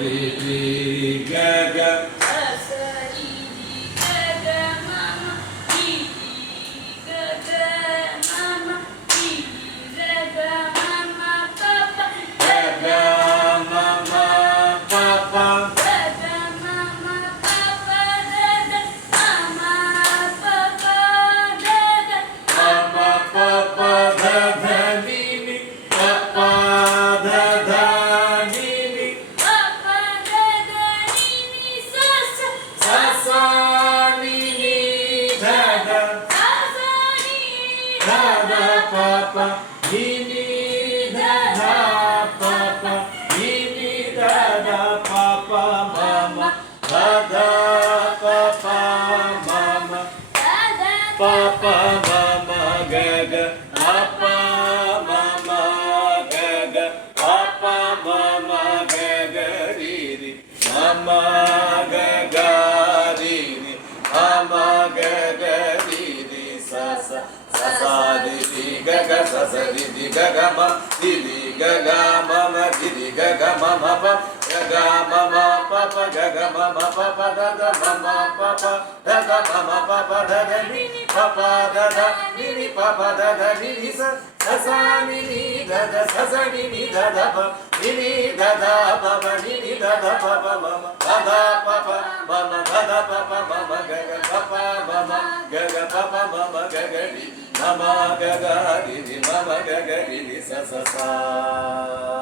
ri ri ga ga papa, ini dada papa, ini dada papa mama, dada papa mama, papa mama gaga, papa mama gaga, papa mama gaga riri, mama gaga riri, mama gaga riri sasa. Sa di di ga ga sa sa di di ga ga ma di di ga ga ma ma di di ga ga ma ma pa ga ga ma ma pa pa ga ga ma ma pa pa da da ma ma pa pa da da ma ma pa pa da da ni ni pa pa da da ni ni pa pa da da ni ni sa sa sa ni ni da da sa sa ni ni da da pa ni ni da da pa pa ni ni da da pa pa ma ma da da pa pa ma ma da da pa pa ma ma ga ga pa pa ma ma ga ga pa pa ma ma ga ga ni mama ga ga ri ri mama ga ga ri ri sa sa sa